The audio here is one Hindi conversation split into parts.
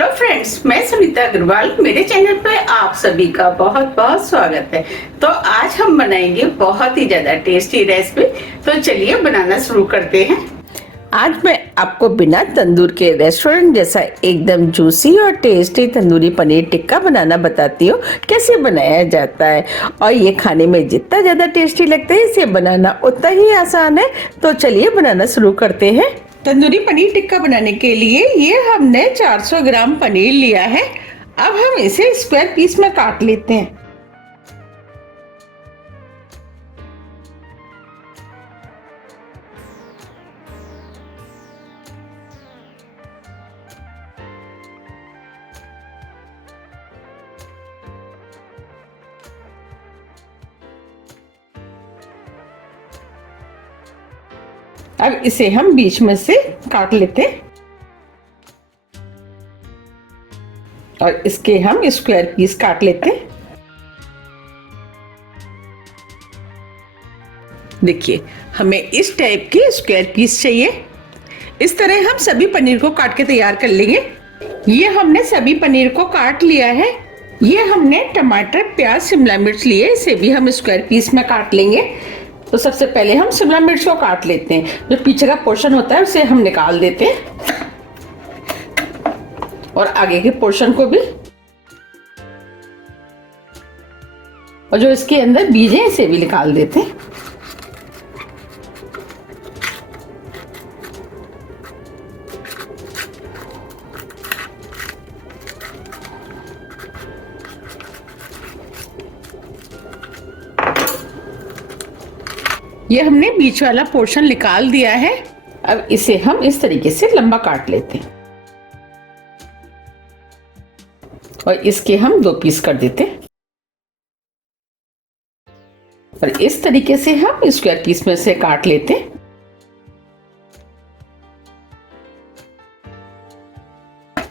हेलो फ्रेंड्स, मैं सुनीता अग्रवाल। मेरे चैनल पे आप सभी का बहुत बहुत स्वागत है। तो आज हम बनाएंगे बहुत ही ज्यादा टेस्टी रेसिपी। तो चलिए बनाना शुरू करते हैं। आज मैं आपको बिना तंदूर के रेस्टोरेंट जैसा एकदम जूसी और टेस्टी तंदूरी पनीर टिक्का बनाना बताती हूँ कैसे बनाया जाता है। और ये खाने में जितना ज़्यादा टेस्टी लगता है, इसे बनाना उतना ही आसान है। तो चलिए बनाना शुरू करते हैं। तंदूरी पनीर टिक्का बनाने के लिए ये हमने 400 ग्राम पनीर लिया है। अब हम इसे स्क्वायर पीस में काट लेते हैं। अब इसे हम बीच में से काट लेते हैं और इसके हम स्क्वायर पीस काट लेते हैं। देखिए, हमें इस टाइप के स्क्वायर पीस चाहिए। इस तरह हम सभी पनीर को काट के तैयार कर लेंगे। ये हमने सभी पनीर को काट लिया है। ये हमने टमाटर, प्याज, शिमला मिर्च लिए, इसे भी हम स्क्वायर पीस में काट लेंगे। तो सबसे पहले हम शिमला मिर्च को काट लेते हैं। जो पीछे का पोर्शन होता है उसे हम निकाल देते हैं और आगे के पोर्शन को भी, और जो इसके अंदर बीज है इसे भी निकाल देते हैं। ये हमने बीच वाला पोर्शन निकाल दिया है। अब इसे हम इस तरीके से लंबा काट लेते हैं और इसके हम 2 पीस कर देते हैं। और इस तरीके से हम स्क्वायर पीस में से काट लेते हैं।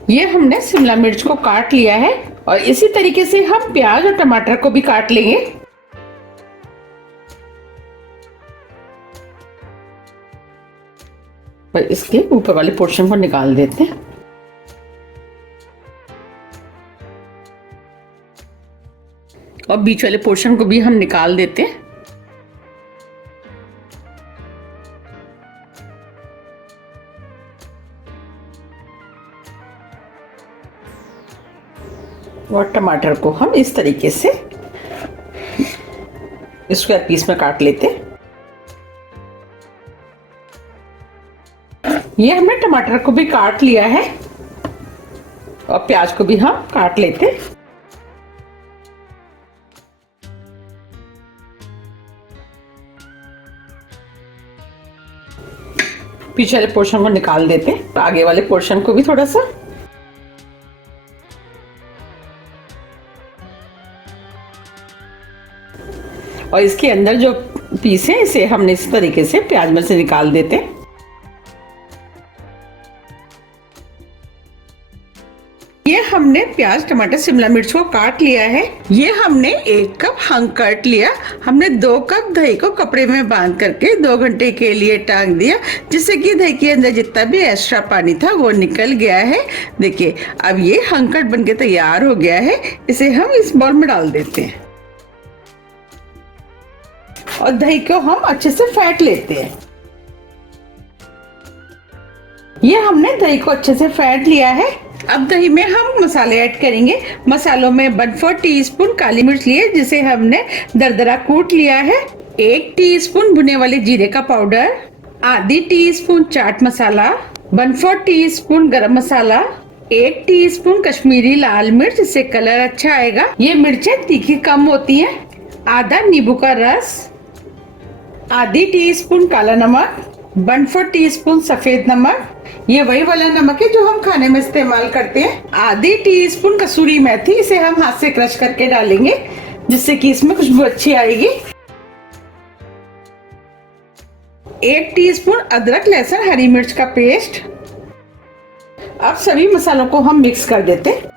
ये हमने शिमला मिर्च को काट लिया है और इसी तरीके से हम प्याज और टमाटर को भी काट लेंगे। और इसके ऊपर वाले पोर्शन को निकाल देते हैं। और बीच वाले पोर्शन को भी हम निकाल देते हैं। और टमाटर को हम इस तरीके से स्क्वायर पीस में काट लेते हैं। ये हमने टमाटर को भी काट लिया है और प्याज को भी हम काट लेते हैं। पीछे वाले पोर्शन को निकाल देते हैं, आगे वाले पोर्शन को भी थोड़ा सा। और इसके अंदर जो पीस है इसे हमने इस तरीके से प्याज में से निकाल देते हैं। ये हमने प्याज, टमाटर, शिमला मिर्च को काट लिया है। ये हमने 1 कप हंग कर्ड लिया। हमने 2 कप दही को कपड़े में बांध करके 2 घंटे के लिए टांग दिया, जिससे कि दही के अंदर जितना भी एक्स्ट्रा पानी था वो निकल गया है। देखिए, अब ये हंग कर्ड बनके तैयार हो गया है। इसे हम इस बाउल में डाल देते हैं और दही को हम अच्छे से फेंट लेते हैं। ये हमने दही को अच्छे से फेंट लिया है। अब दही में हम मसाले ऐड करेंगे। मसालों में 1/4 टीस्पून काली मिर्च लिए, जिसे हमने दरदरा कूट लिया है। 1 टीस्पून भुने वाले जीरे का पाउडर, आधी टीस्पून चाट मसाला, 1/4 टीस्पून गरम मसाला, 1 टीस्पून कश्मीरी लाल मिर्च, इससे कलर अच्छा आएगा। ये मिर्चें तीखी कम होती हैं। आधा नींबू का रस, आधी टीस्पून काला नमक, 1/4 टीस्पून सफेद नमक, ये वही वाला नमक है जो हम खाने में इस्तेमाल करते हैं। आधी टीस्पून कसूरी मेथी, इसे हम हाथ से क्रश करके डालेंगे, जिससे कि इसमें खुशबू अच्छी आएगी। 1 टीस्पून अदरक, लहसुन, हरी मिर्च का पेस्ट। अब सभी मसालों को हम मिक्स कर देते हैं।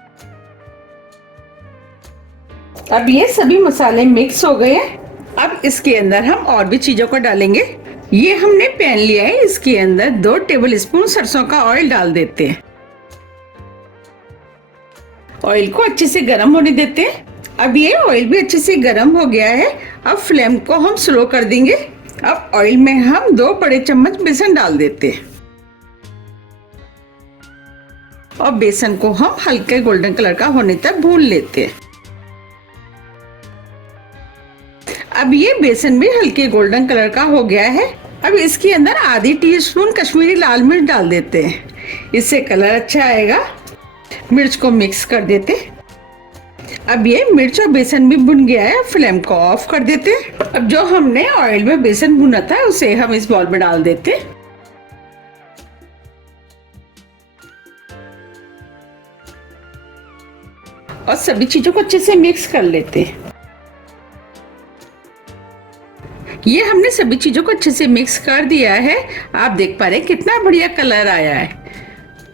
अब ये सभी मसाले मिक्स हो गए हैं। अब इसके अंदर हम और भी चीजों को डालेंगे। ये हमने पैन लिया है, इसके अंदर 2 टेबल स्पून सरसों का ऑयल डाल देते हैं। ऑयल को अच्छे से गर्म होने देते हैं। अब ये ऑयल भी अच्छे से गर्म हो गया है। अब फ्लेम को हम स्लो कर देंगे। अब ऑयल में हम 2 बड़े चम्मच बेसन डाल देते हैं और बेसन को हम हल्के गोल्डन कलर का होने तक भून लेते हैं। अब ये बेसन भी हल्के गोल्डन कलर का हो गया है। अब इसके अंदर आधी टीस्पून कश्मीरी लाल मिर्च डाल देते हैं, इससे कलर अच्छा आएगा। मिर्च को मिक्स कर देते। अब ये मिर्च और बेसन भी भुन गया है, फ्लेम को ऑफ कर देते। अब जो हमने ऑयल में बेसन भुना था उसे हम इस बॉल में डाल देते और सभी चीजों को अच्छे से मिक्स कर लेते। ये हमने सभी चीजों को अच्छे से मिक्स कर दिया है। आप देख पा रहे हैं कितना बढ़िया कलर आया है।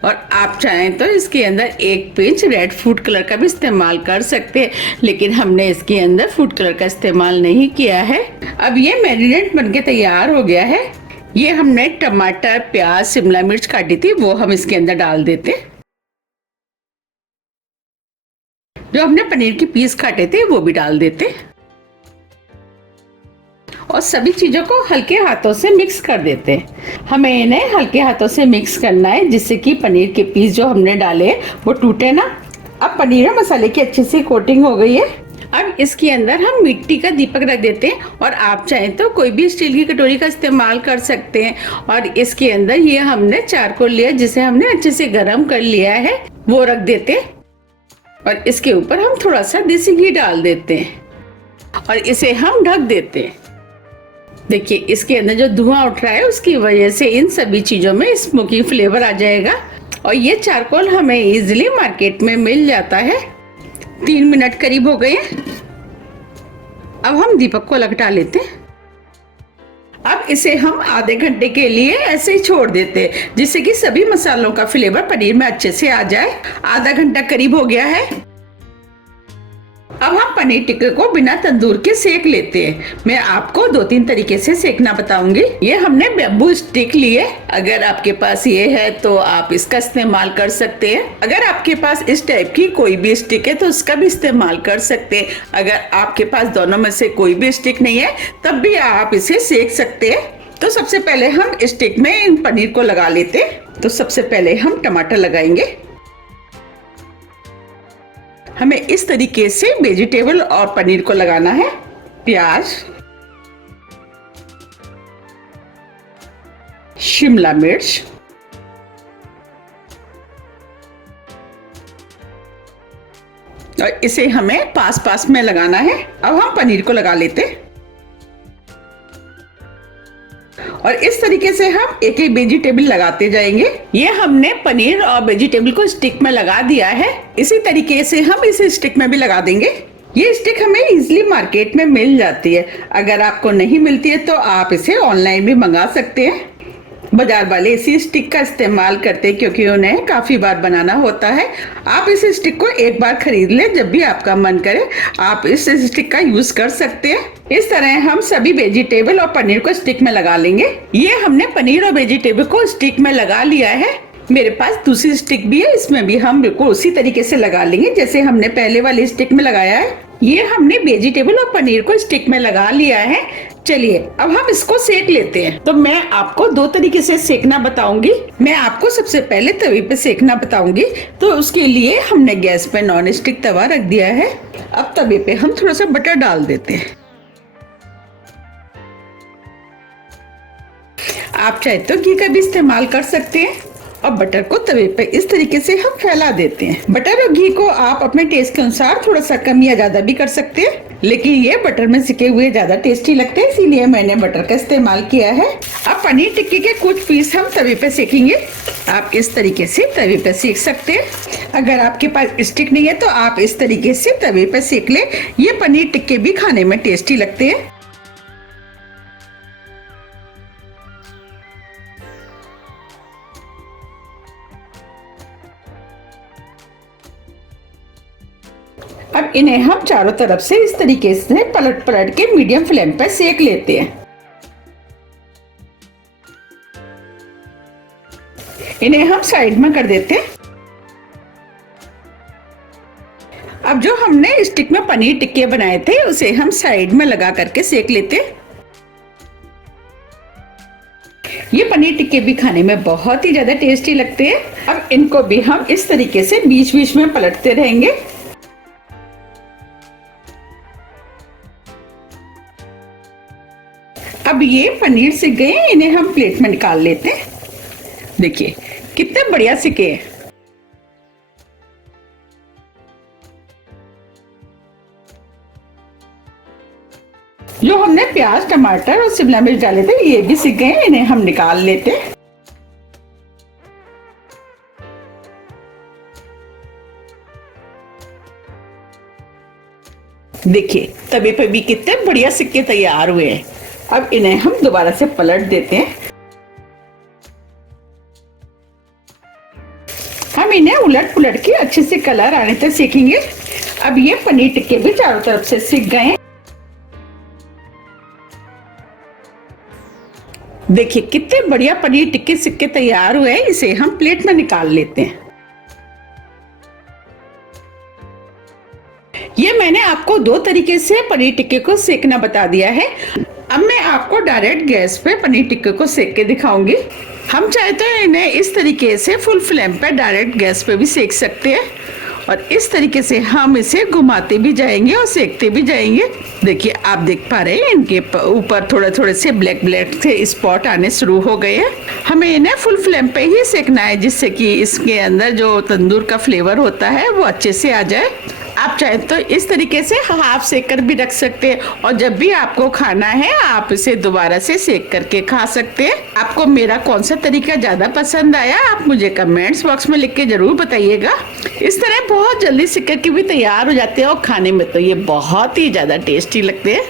और आप चाहें तो इसके अंदर 1 पिंच रेड फूड कलर का भी इस्तेमाल कर सकते हैं, लेकिन हमने इसके अंदर फूड कलर का इस्तेमाल नहीं किया है। अब ये मैरिनेट बनके तैयार हो गया है। ये हमने टमाटर, प्याज, शिमला मिर्च काटी थी वो हम इसके अंदर डाल देते। जो हमने पनीर के पीस काटे थे वो भी डाल देते और सभी चीजों को हल्के हाथों से मिक्स कर देते हैं। हमें इन्हें हल्के हाथों से मिक्स करना है जिससे कि पनीर के पीस जो हमने डाले वो टूटे ना। अब पनीर और मसाले की अच्छे से कोटिंग हो गई है। अब इसके अंदर हम मिट्टी का दीपक रख देते हैं और आप चाहें तो कोई भी स्टील की कटोरी का इस्तेमाल कर सकते हैं। और इसके अंदर ये हमने चारकोल लिया जिसे हमने अच्छे से गर्म कर लिया है वो रख देते और इसके ऊपर हम थोड़ा सा देसी घी डाल देते हैं और इसे हम ढक देते हैं। देखिए इसके अंदर जो धुआं उठ रहा है उसकी वजह से इन सभी चीजों में स्मोकी फ्लेवर आ जाएगा। और ये चारकोल हमें इजीली मार्केट में मिल जाता है। 3 मिनट करीब हो गए। अब हम दीपक को लपटा लेते हैं। अब इसे हम आधे घंटे के लिए ऐसे ही छोड़ देते हैं जिससे कि सभी मसालों का फ्लेवर पनीर में अच्छे से आ जाए। आधा घंटा करीब हो गया है। अब हम पनीर टिक्के को बिना तंदूर के सेक लेते हैं। मैं आपको 2-3 तरीके से सेकना बताऊंगी। ये हमने बैम्बू स्टिक लिए। अगर आपके पास ये है तो आप इसका इस्तेमाल कर सकते हैं। अगर आपके पास इस टाइप की कोई भी स्टिक है तो उसका भी इस्तेमाल कर सकते हैं। अगर आपके पास दोनों में से कोई भी स्टिक नहीं है तब भी आप इसे सेक सकते हैं। तो सबसे पहले हम स्टिक में इन पनीर को लगा लेते हैं। तो सबसे पहले हम टमाटर लगाएंगे। हमें इस तरीके से वेजिटेबल और पनीर को लगाना है। प्याज, शिमला मिर्च, और इसे हमें पास पास में लगाना है। अब हम पनीर को लगा लेते हैं और इस तरीके से हम एक एक वेजिटेबल लगाते जाएंगे। ये हमने पनीर और वेजिटेबल को स्टिक में लगा दिया है। इसी तरीके से हम इसे स्टिक में भी लगा देंगे। ये स्टिक हमें इजीली मार्केट में मिल जाती है। अगर आपको नहीं मिलती है तो आप इसे ऑनलाइन भी मंगा सकते हैं। बाजार वाले इसी स्टिक का इस्तेमाल करते हैं क्योंकि उन्हें काफी बार बनाना होता है। आप इस स्टिक को एक बार खरीद लें, जब भी आपका मन करे आप इस स्टिक का यूज कर सकते हैं। इस तरह हम सभी वेजिटेबल और पनीर को स्टिक में लगा लेंगे। ये हमने पनीर और वेजिटेबल को स्टिक में लगा लिया है। मेरे पास दूसरी स्टिक भी है, इसमें भी हम बिल्कुल उसी तरीके से लगा लेंगे जैसे हमने पहले वाली स्टिक में लगाया है। ये हमने वेजिटेबल और पनीर को स्टिक में लगा लिया है। चलिए अब हम इसको सेक लेते हैं। तो मैं आपको 2 तरीके से सेकना बताऊंगी। मैं आपको सबसे पहले तवे पे सेकना बताऊंगी। तो उसके लिए हमने गैस पे नॉन स्टिक तवा रख दिया है। अब तवे पे हम थोड़ा सा बटर डाल देते हैं। आप चाहे तो घी का भी इस्तेमाल कर सकते हैं। और बटर को तवे पे इस तरीके से हम फैला देते हैं। बटर और घी को आप अपने टेस्ट के अनुसार थोड़ा सा कम या ज्यादा भी कर सकते हैं, लेकिन ये बटर में सिके हुए ज्यादा टेस्टी लगते हैं, इसीलिए मैंने बटर का इस्तेमाल किया है। अब पनीर टिक्की के कुछ पीस हम तवे पे सेकेंगे। आप इस तरीके से तवे पे सेक सकते हैं। अगर आपके पास स्टिक नहीं है तो आप इस तरीके से तवे पे सेक ले। ये पनीर टिक्के भी खाने में टेस्टी लगते हैं। अब इन्हें हम चारों तरफ से इस तरीके से पलट पलट के मीडियम फ्लेम पर सेक लेते हैं। इन्हें हम साइड में कर देते हैं। अब जो हमने स्टिक में पनीर टिक्के बनाए थे उसे हम साइड में लगा करके सेक लेते। ये पनीर टिक्के भी खाने में बहुत ही ज्यादा टेस्टी लगते हैं। अब इनको भी हम इस तरीके से बीच बीच में पलटते रहेंगे। अब ये पनीर सिक गए, इन्हें हम प्लेट में निकाल लेते हैं। देखिए कितने बढ़िया सिके हैं। जो हमने प्याज, टमाटर और शिमला मिर्च डाले थे ये भी सिक गए, इन्हें हम निकाल लेते हैं। देखिए तवे पे भी कितने बढ़िया सिक्के तैयार हुए हैं। अब इन्हें हम दोबारा से पलट देते हैं। हम इन्हें उलट पुलट के अच्छे से कलर आने तक सेकेंगे। अब ये पनीर टिक्के भी चारों तरफ से सिक गए हैं। देखिए कितने बढ़िया पनीर टिक्के सिक्के तैयार हुए हैं। इसे हम प्लेट में निकाल लेते हैं। ये मैंने आपको दो तरीके से पनीर टिक्के को सेकना बता दिया है। अब मैं आपको डायरेक्ट गैस पे पनीर टिक्के को सेक के दिखाऊंगी। हम चाहे तो इन्हें इस तरीके से फुल फ्लेम पे डायरेक्ट गैस पे भी सेक सकते हैं और इस तरीके से हम इसे घुमाते भी जाएंगे और सेकते भी जाएंगे। देखिए आप देख पा रहे हैं इनके ऊपर थोड़े थोड़े से ब्लैक ब्लैक से स्पॉट आने शुरू हो गए हैं। हमें इन्हें फुल फ्लेम पे ही सेकना है जिससे कि इसके अंदर जो तंदूर का फ्लेवर होता है वो अच्छे से आ जाए। आप चाहे तो इस तरीके से हाफ सेक कर भी रख सकते हैं और जब भी आपको खाना है आप इसे दोबारा से सेक करके खा सकते हैं। आपको मेरा कौन सा तरीका ज्यादा पसंद आया आप मुझे कमेंट्स बॉक्स में लिख के जरूर बताइएगा। इस तरह बहुत जल्दी सिक करके भी तैयार हो जाते हैं और खाने में तो ये बहुत ही ज्यादा टेस्टी लगते हैं।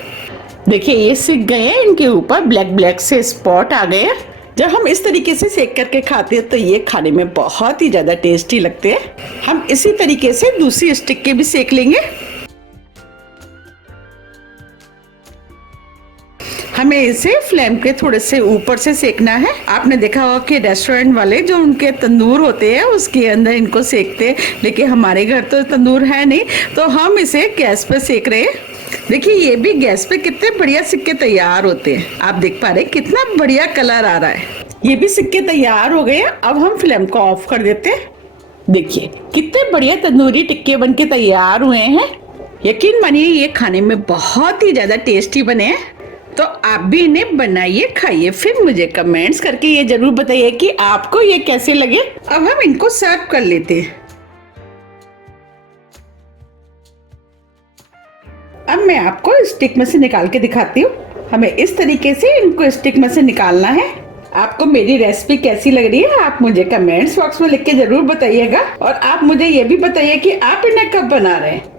देखिए ये सिक गए हैं, इनके ऊपर ब्लैक ब्लैक से स्पॉट आ गए हैं। जब हम इस तरीके से सेक करके खाते हैं तो ये खाने में बहुत ही ज्यादा टेस्टी लगते हैं। हम इसी तरीके से दूसरी स्टिक के भी सेक लेंगे। हमें इसे फ्लेम के थोड़े से ऊपर से सेकना है। आपने देखा होगा कि रेस्टोरेंट वाले जो उनके तंदूर होते हैं उसके अंदर इनको सेकते हैं, लेकिन हमारे घर तो तंदूर है नहीं तो हम इसे गैस पर सेक रहे हैं। देखिए ये भी गैस पे कितने बढ़िया सिक्के तैयार होते हैं। आप देख पा रहे हैं कितना बढ़िया कलर आ रहा है। ये भी सिक्के तैयार हो गए। अब हम फ्लेम को ऑफ कर देते हैं। देखिए कितने बढ़िया तंदूरी टिक्के बनके तैयार हुए हैं। यकीन मानिए ये खाने में बहुत ही ज्यादा टेस्टी बने हैं। तो आप भी इन्हें बनाइए, खाइए, फिर मुझे कमेंट्स करके ये जरूर बताइए कि आपको ये कैसे लगे। अब हम इनको सर्व कर लेते हैं। अब मैं आपको स्टिक में से निकाल के दिखाती हूँ। हमें इस तरीके से इनको स्टिक में से निकालना है। आपको मेरी रेसिपी कैसी लग रही है आप मुझे कमेंट्स बॉक्स में लिख के जरूर बताइएगा और आप मुझे ये भी बताइए कि आप इन्हें कब बना रहे हैं।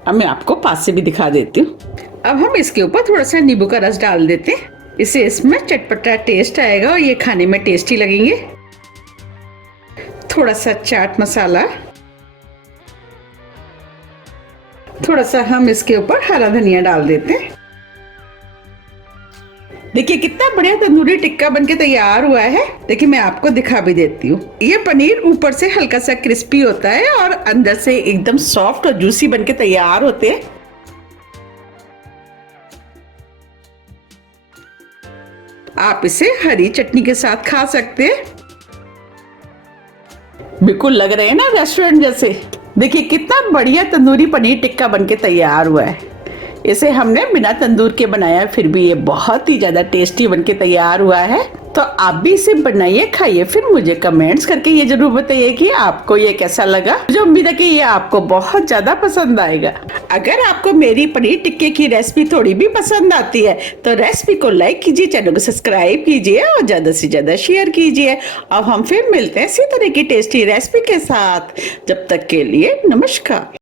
अब मैं आपको पास से भी दिखा देती हूँ। अब हम इसके ऊपर थोड़ा सा नींबू का रस डाल देते हैं। इससे इसमें चटपटा टेस्ट आएगा और ये खाने में टेस्टी लगेंगे। थोड़ा सा चाट मसाला, थोड़ा सा हम इसके ऊपर हरा धनिया डाल देते हैं। देखिए कितना बढ़िया तंदूरी टिक्का बनके तैयार हुआ है। देखिए मैं आपको दिखा भी देती हूँ। ये पनीर ऊपर से हल्का सा क्रिस्पी होता है और अंदर से एकदम सॉफ्ट और जूसी बनके तैयार होते हैं। आप इसे हरी चटनी के साथ खा सकते हैं। बिल्कुल लग रहे हैं ना रेस्टोरेंट जैसे। देखिए कितना बढ़िया तंदूरी पनीर टिक्का बनके तैयार हुआ है। इसे हमने बिना तंदूर के बनाया फिर भी ये बहुत ही ज्यादा टेस्टी बनके तैयार हुआ है। तो आप भी इसे बनाइए, खाइए, फिर मुझे कमेंट्स करके ये जरूर बताइए कि आपको ये कैसा लगा। मुझे उम्मीद है कि ये आपको बहुत ज्यादा पसंद आएगा। अगर आपको मेरी पनीर टिक्के की रेसिपी थोड़ी भी पसंद आती है तो रेसिपी को लाइक कीजिए, चैनल को सब्सक्राइब कीजिए और ज्यादा से ज्यादा शेयर कीजिए। अब हम फिर मिलते हैं इसी तरह की टेस्टी रेसिपी के साथ। जब तक के लिए नमस्कार।